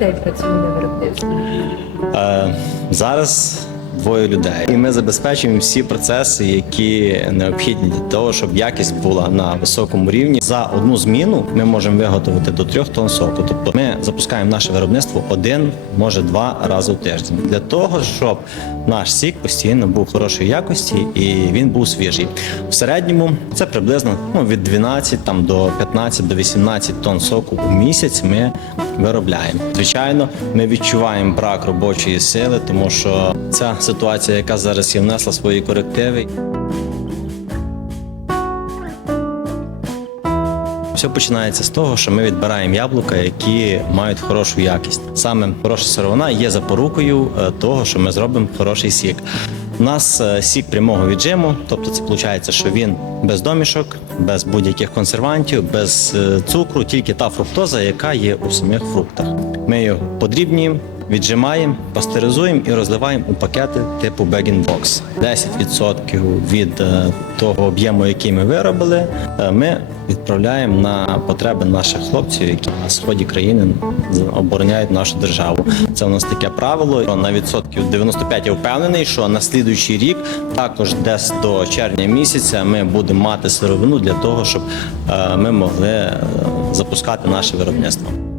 людей працює на виробництві? Е, зараз двоє людей, і ми забезпечуємо всі процеси, які необхідні для того, щоб якість була на високому рівні. За одну зміну ми можемо виготовити до трьох тонн соку. Тобто ми запускаємо наше виробництво один, може два рази в тиждень для того, щоб наш сік постійно був хорошої якості і він був свіжий. В середньому це приблизно ну, від 12 там, до 15 до 18 тонн соку у місяць ми виробляємо. Звичайно, ми відчуваємо брак робочої сили, тому що ця ситуація, яка зараз є, внесла свої корективи. Все починається з того, що ми відбираємо яблука, які мають хорошу якість. Саме хороша сировина є запорукою е, того, що ми зробимо хороший сік. У нас е, сік прямого віджиму, тобто це виходить, що він без домішок, без будь-яких консервантів, без е, цукру, тільки та фруктоза, яка є у самих фруктах. Ми його подрібнюємо, віджимаємо, пастеризуємо і розливаємо у пакети типу bag-in-box. 10% від е, того об'єму, який ми виробили, е, ми відправляємо на потреби наших хлопців, які на сході країни обороняють нашу державу. Це у нас таке правило. На відсотків 95 я впевнений, що на слідуючий рік, також десь до червня місяця, ми будемо мати сировину для того, щоб е, ми могли запускати наше виробництво.